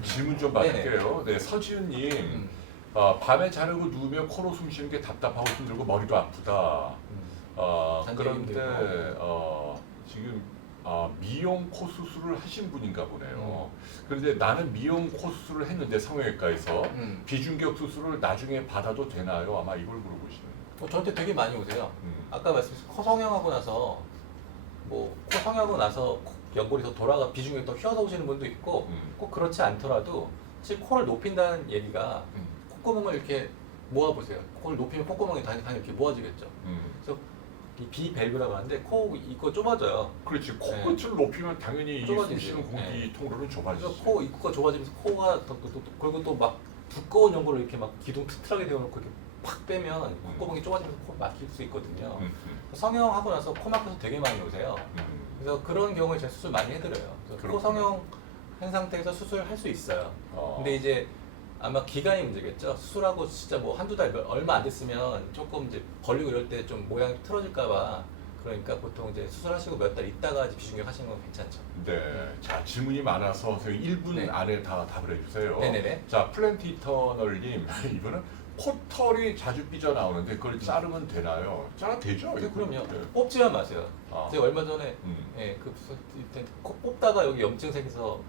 질문 좀 받을게요. 네, 서지훈님. 밤에 자려고 누우면 코로 숨 쉬는 게 답답하고 힘들고 머리도 아프다. 그런데 지금 미용 코 수술을 하신 분인가 보네요. 그런데 나는 미용 코 수술을 했는데 성형외과에서 비중격 수술을 나중에 받아도 되나요? 아마 이걸 물어보시는. 저한테 되게 많이 오세요. 아까 말씀하신 코 성형하고 나서 코 성형하고 나서 연골이 더 돌아가 비중격이 더 휘어서 오시는 분도 있고 꼭 그렇지 않더라도 사실 코를 높인다는 얘기가 콧구멍을 이렇게 모아보세요. 코를 높이면 콧구멍이 당연히 이렇게 모아지겠죠. 그래서 이 비밸브라고 하는데 코 입구가 좁아져요. 그렇지. 코끝을 높이면 당연히 좁아지지. 숨 쉬는 공기 통로는 좁아지죠. 그래서 코 입구가 좁아지면서 코가 그리고 또 막 두꺼운 연골을 이렇게 막 기둥 튼튼하게 세워놓고 이렇게 팍 빼면 콧구멍이 좁아지면서 코 막힐 수 있거든요. 성형하고 나서 코 막혀서 되게 많이 오세요. 그래서 그런 경우에 제가 수술 많이 해드려요. 그래서 코 성형 한 상태에서 수술할 수 있어요. 근데 이제 아마 기간이 문제겠죠. 수술하고 진짜 뭐 한두 달 얼마 안 됐으면 조금 이제 벌리고 이럴 때 좀 모양이 틀어질까봐 그러니까 보통 이제 수술하시고 몇 달 있다가 이제 비중격 하시는 건 괜찮죠. 네. 자, 질문이 많아서 1분 네. 안에 다 답을 해주세요. 네네네. 자, 플랜트 이터널님. 이분은 콧털이 자주 삐져나오는데 그걸 자르면 되나요? 자르면 되죠? 네, 그럼요. 네. 뽑지만 마세요. 아. 제가 얼마 전에 그 무슨 코 뽑다가 여기 염증 생겨서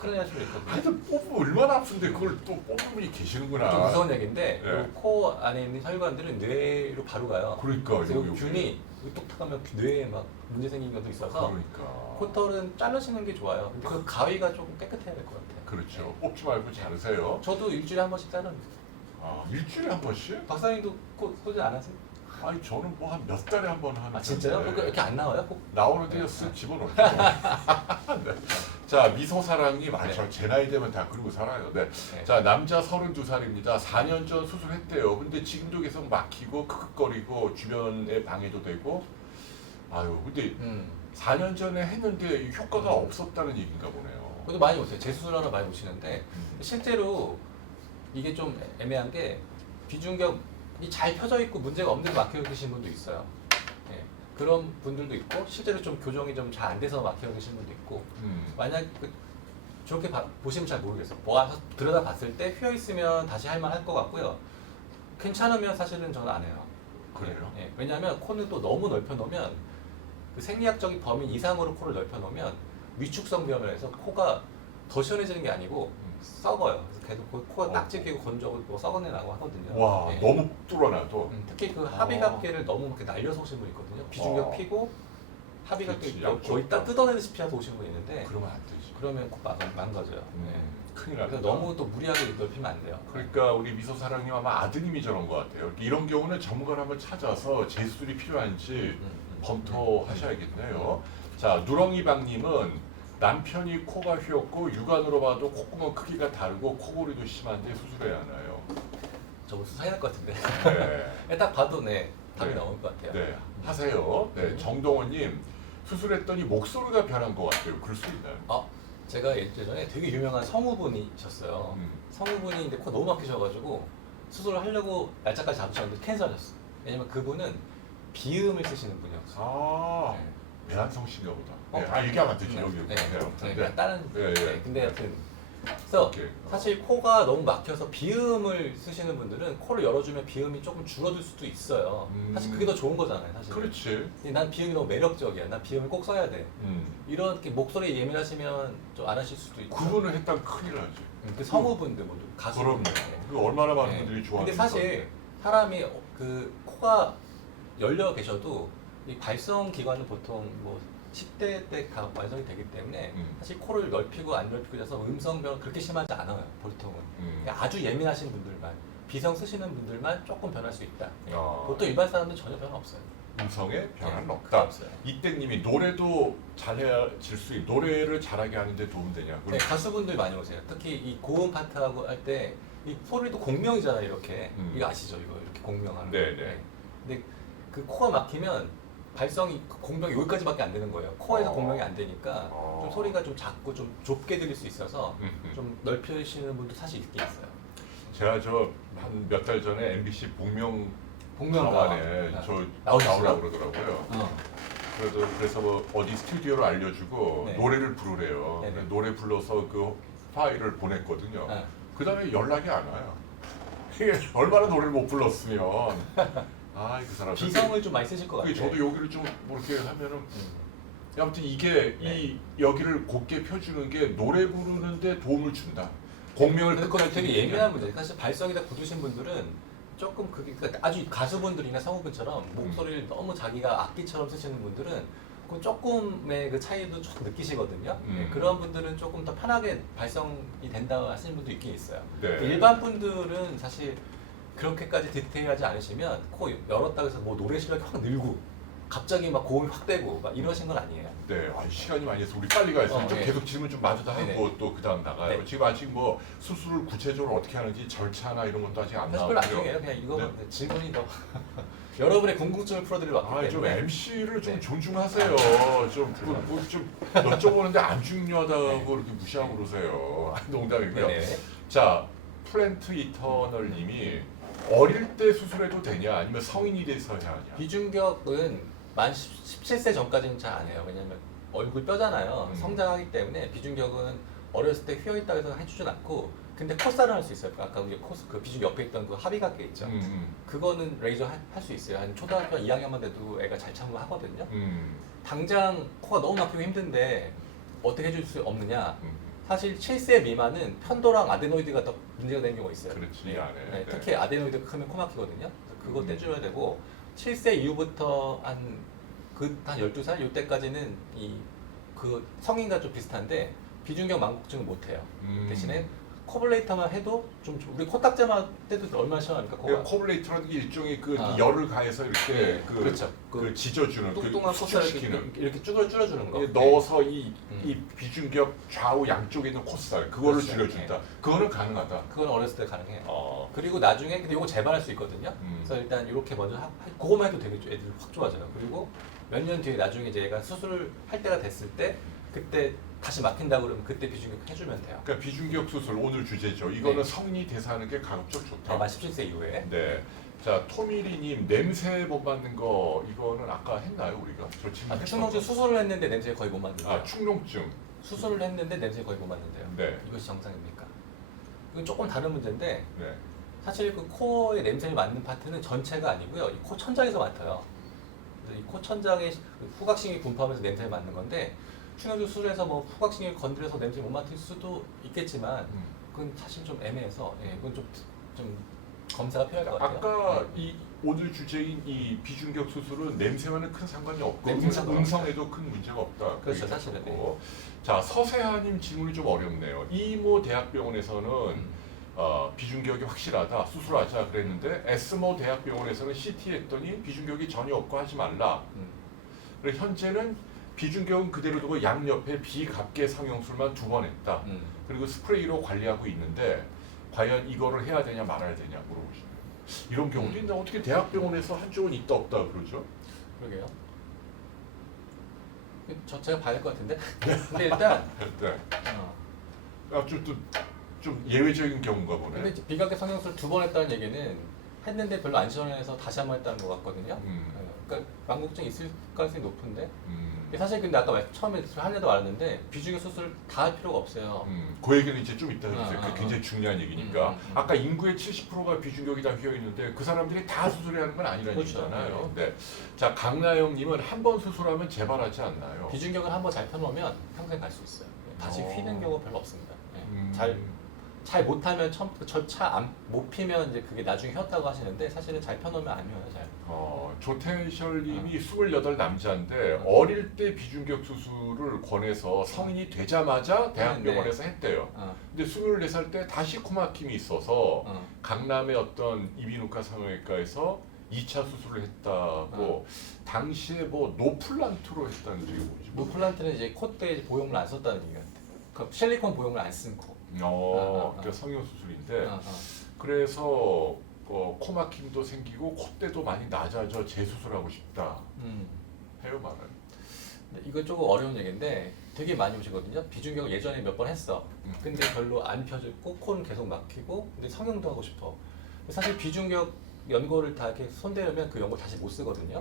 큰일 날 수도 있거든요. 하여튼 뽑으면 얼마나 아픈데 그걸 또 뽑는 분이 계시는구나. 좀 무서운 얘기인데 네. 그 코 안에 있는 혈관들은 뇌로 바로 가요. 그러니까 그리고 여기. 균이 뚝딱하면 뇌에 막 문제 생긴 것도 있어서 그러니까. 코털은 자르시는 게 좋아요. 근데 그 가위가 조금 깨끗해야 될 것 같아요. 그렇죠. 뽑지 말고 자르세요. 저도 일주일에 한 번씩 자릅니다. 일주일에 한 번씩? 박사님도 소질 안 하세요? 아니 저는 뭐 한 몇 달에 한 번 하는. 진짜요? 이렇게 안 나와요? 꼭? 나오는데요, 쓱 집어넣죠. 네. 자, 미소사랑님, 네. 제 나이 되면 다 그러고 살아요. 네. 네. 자, 남자 32살입니다. 4년 전 수술했대요. 근데 지금도 계속 막히고 크크거리고 주변에 방해도 되고. 아유, 근데 4년 전에 했는데 효과가 없었다는 얘기인가 보네요. 그래도 많이 오세요. 재수술하러 많이 오시는데 실제로 이게 좀 애매한 게 비중격이 잘 펴져 있고 문제가 없는데 막혀 계신 분도 있어요. 예, 그런 분들도 있고 실제로 좀 교정이 좀 잘 안 돼서 막혀 계신 분도 있고 만약 저렇게 보시면 잘 모르겠어요. 와서 들여다 봤을 때 휘어 있으면 다시 할 만할 것 같고요. 괜찮으면 사실은 저는 안 해요. 그래요? 예, 왜냐하면 코는 또 너무 넓혀 놓으면 그 생리학적인 범위 이상으로 코를 넓혀 놓으면 위축성 비염을 해서 코가 더 시원해지는 게 아니고 썩어요. 그래서 계속 코가 낙지 끼고 건조하고 뭐 썩은 내 나고 하거든요. 와, 예. 너무 뚫어놔도. 특히 그 하비갑계를 너무 이렇게 날려서 오신 분 있거든요. 비중격 피고 하비갑계 그렇지, 양쪽 거의 딱 다. 뜯어내듯이 피해서 오신 분 있는데 그러면 안 되지. 그러면 코 망가져요. 큰일 그래서 납니다. 너무 또 무리하게 넓히면 안 돼요. 그러니까 우리 미소사랑님 아마 아드님이 저런 것 같아요. 이런 경우는 전문가를 한번 찾아서 재수술이 필요한지 검토하셔야겠네요. 자, 누렁이방님은 남편이 코가 휘었고 육안으로 봐도 콧구멍 크기가 다르고 코골이도 심한데 수술해야 하나요? 저거 수사해야 할 것 같은데. 네, 딱 봐도 답이 네. 나올 것 같아요. 네, 하세요. 네, 정동원님 수술했더니 목소리가 변한 것 같아요. 그럴 수 있나요? 제가 예전에 되게 유명한 성우분이셨어요. 성우분이 코 너무 막히셔가지고 수술을 하려고 날짜까지 잡으셨는데 캔슬하셨어요. 왜냐면 그분은 비음을 쓰시는 분이었어요. 배한성 씨인가 보다. 어. 얘기하면 안 되지. 여기. 다른. 네, 네. 근데 여튼 그래서 오케이. 사실 코가 너무 막혀서 비음을 쓰시는 분들은 코를 열어주면 비음이 조금 줄어들 수도 있어요. 사실 그게 더 좋은 거잖아요. 사실. 그렇지. 난 비음이 너무 매력적이야. 난 비음을 꼭 써야 돼. 이렇게 목소리에 예민하시면 좀 안 하실 수도 있고. 그분을 했다면 큰일 나지. 그 성우분들 모두 그럼요. 가수분들. 그 얼마나 많은 네. 분들이 좋아하는 근데 사실 사람이 그 코가 열려 계셔도 이 발성 기관은 보통 뭐 10대 때 다 완성이 되기 때문에 사실 코를 넓히고 안 넓히고 해서 음성변 그렇게 심하지 않아요. 보통은. 그러니까 아주 예민하신 분들만 비성 쓰시는 분들만 조금 변할 수 있다. 보통 일반 사람들은 전혀 변화 없어요. 음성에 변화는 네, 없다. 없어요. 이땡님이 노래도 잘해질 수 있는 노래를 잘하게 하는데 도움되냐? 네, 가수분들 많이 오세요. 특히 이 고음 파트하고 할 때 이 소리도 공명이잖아요. 이렇게 이거 아시죠? 이거 이렇게 공명하는 거. 네네. 근데 그 코가 막히면 발성이 공명이 여기까지밖에 안 되는 거예요. 코에서 공명이 안 되니까 좀 소리가 좀 작고 좀 좁게 들릴 수 있어서 좀 넓히시는 분도 사실 있긴 있어요. 제가 저 한 몇 달 전에 MBC 복면가왕에 복면가왕. 저 나오셨어요? 나오라고 그러더라고요. 그래서 뭐 어디 스튜디오로 알려주고 네. 노래를 부르래요. 네네. 노래 불러서 그 파일을 보냈거든요. 네. 그 다음에 연락이 안 와요. 이게 얼마나 노래를 못 불렀으면. 그 사람. 비성을 좀 많이 쓰실 것 같아요. 저도 여기를 좀 뭐 이렇게 하면은. 아무튼 이게 네. 이 여기를 곱게 펴주는 게 노래 부르는데 도움을 준다. 공명을 근데 그거 끝까지 되게 듣는 예민한 문제. 사실 발성이다 굳으신 분들은 조금 그게 그러니까 아주 가수분들이나 성우분처럼 목소리를 너무 자기가 악기처럼 쓰시는 분들은 그 조금의 그 차이도 좀 느끼시거든요. 네, 그런 분들은 조금 더 편하게 발성이 된다고 하시는 분도 있긴 있어요. 네. 일반 분들은 사실 그렇게까지 디테일하지 않으시면 코 열었다고 해서 뭐 노래 실력이 확 늘고 갑자기 막 고음이 확 되고 막 이러신 건 아니에요. 네, 시간이 많이 해서 우리 빨리 가야 돼서 좀 네. 계속 질문 좀 마저 다 하고 네네. 또 그 다음 나가요. 네. 지금 아직 뭐 수술을 구체적으로 어떻게 하는지 절차나 이런 것도 아직 안 사실 별로 안 나왔고요. 중요해요. 그냥 이거 네. 질문이 더 여러분의 궁금증을 풀어드리러 왔기 좀 때문에. MC를 좀 네. 존중하세요. 좀 여쭤보는데 안 중요하다고 네. 이렇게 무시하고 그러세요. 농담이고요. 네네. 자, 플랜트 이터널님이 어릴 때 수술해도 되냐 아니면 성인이 돼서 해야 하냐? 비중격은 만 17세 전까지는 잘 안 해요. 왜냐면 얼굴 뼈잖아요. 성장하기 때문에 비중격은 어렸을 때 휘어있다고 해서 해주진 않고, 근데 콧살은 할 수 있어요. 아까 우리 그 비중 옆에 있던 그 합의각계 있죠. 그거는 레이저 할 수 있어요. 한 초등학교 2학년만 돼도 애가 잘 참고 하거든요. 당장 코가 너무 막히고 힘든데 어떻게 해줄 수 없느냐? 사실 7세 미만은 편도랑 아데노이드가 더 문제가 되는 경우가 있어요. 그렇지, 네. 안에. 네, 네. 특히 아데노이드가 크면 코 막히거든요. 그래서 그거 떼줘야 되고, 7세 이후부터 한 12살 이때까지는 그 성인과 좀 비슷한데 비중격 망곡증은 못 해요. 대신에 코블레이터만 해도 좀 우리 코딱지만 떼도 얼마나 시원합니까? 코가. 코블레이터라는 게 일종의 그 아. 열을 가해서 이렇게 네, 그렇죠. 그 지져주는 뚱뚱한 그 콧살을 수축시키는 이렇게 줄여주는 거. 이게 넣어서 이 비중격 좌우 양쪽에 있는 콧살 그거를 그렇죠. 줄여준다. 그거는 가능하다. 그건 어렸을 때 가능해요. 어. 그리고 나중에 근데 이거 재발할 수 있거든요. 그래서 일단 이렇게 먼저 그거만 해도 되게 애들 확 좋아져요. 그리고 몇 년 뒤에 나중에 이제 얘가 수술을 할 때가 됐을 때 그때 다시 막힌다 그러면 그때 비중격 해주면 돼요. 그러니까 비중격 수술 오늘 주제죠. 이거는 네. 성인이 돼서 하는 게 가급적 좋다. 만 17세 이후에. 네. 자, 토미리님 냄새 못 맡는 거 이거는 아까 했나요 우리가? 저 지금 충농증 수술을 했는데 냄새 거의 못 맡는데요. 충농증. 수술을 했는데 냄새 거의 못 맡는데요. 네. 이것이 정상입니까? 이건 조금 다른 문제인데 네. 사실 그 코의 냄새를 맡는 파트는 전체가 아니고요. 이 코 천장에서 맡아요. 그래서 이 코 천장에 후각신경이 분포하면서 냄새를 맡는 건데, 충혈주 수술에서 뭐 후각신경을 건드려서 냄새 못 맡을 수도 있겠지만 그건 사실 좀 애매해서 그건 좀 검사가 필요할 것 같아요. 아까 이 오늘 주제인 이 비중격 수술은 냄새와는 큰 상관이 없고 냄새 상관없어요. 음성에도 큰 문제가 없다. 그렇죠, 그 사실은. 얘기고. 자, 서세하님 질문이 좀 어렵네요. 이모 대학병원에서는 비중격이 확실하다, 수술하자 그랬는데 에스모 대학병원에서는 CT 했더니 비중격이 전혀 없고 하지 말라. 그리고 현재는 비중격은 그대로 두고 양옆에 비갑계 상용술만 2번 했다. 그리고 스프레이로 관리하고 있는데 과연 이거를 해야 되냐 말아야 되냐 물어보시네요. 이런 경우도 있나? 어떻게 대학병원에서 한쪽은 있다 없다 그러죠? 그러게요. 제가 봐야 할 것 같은데. 근데 일단 네. 좀 예외적인 경우인가 보네. 근데 이제 비각계 성형술 2번 했다는 얘기는 했는데 별로 안 시원해서 다시 한 번 했다는 것 같거든요. 그러니까 망곡증 있을 가능성이 높은데. 사실 근데 아까 처음에 하려다 말았는데 비중격 수술 다 할 필요가 없어요. 그 얘기는 이제 좀 이따 해주세요. 그게 굉장히 중요한 얘기니까. 음. 아까 인구의 70%가 비중격이 다 휘어 있는데 그 사람들이 다 수술해야 하는 건 아니라는 그렇죠. 얘기잖아요. 네. 자, 강나영님은 한 번 수술하면 재발하지 않나요? 비중격을 한번 잘 펴놓으면 평생 갈 수 있어요. 다시 휘는 경우 별로 없습니다. 잘 못하면 처음부터 못 피면 이제 그게 나중에 휘었다고 하시는데 사실은 잘 펴놓으면 안 휘어요, 잘. 조텐셜님이 28 남자인데 어릴 때 비중격 수술을 권해서 성인이 되자마자 대학병원에서 했대요. 근데 24살 때 다시 코막힘이 있어서 강남의 어떤 이비인후과 성형외과에서 2차 수술을 했다고 당시에 뭐 노플란트로 했다는 얘기 뭐지? 노플란트는 이제 콧대에 보형물 안 썼다는 얘기 같아요. 그 실리콘 보형물 안 쓴 코. 그러니까 성형 수술인데 그래서 코막힘도 생기고 콧대도 많이 낮아져 재수술하고 싶다 해요 말은. 이거 조금 어려운 얘기인데 되게 많이 오시거든요. 비중격 예전에 몇 번 했어. 근데 별로 안 펴졌고 코는 계속 막히고 근데 성형도 하고 싶어. 사실 비중격 연골을 다 이렇게 손대려면 그 연골 다시 못 쓰거든요.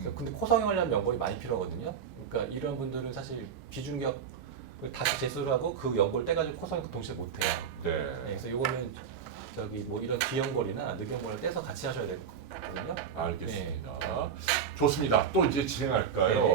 그래서 근데 코 성형하려면 연골이 많이 필요하거든요. 그러니까 이런 분들은 사실 비중격 다시 재수를 하고 그 연골 떼가지고 코성형 동시에 못 해요. 네. 네, 그래서 요거는 저기 뭐 이런 귀연골이나 늑연골을 떼서 같이 하셔야 되거든요. 알겠습니다. 좋습니다. 또 이제 진행할까요? 네.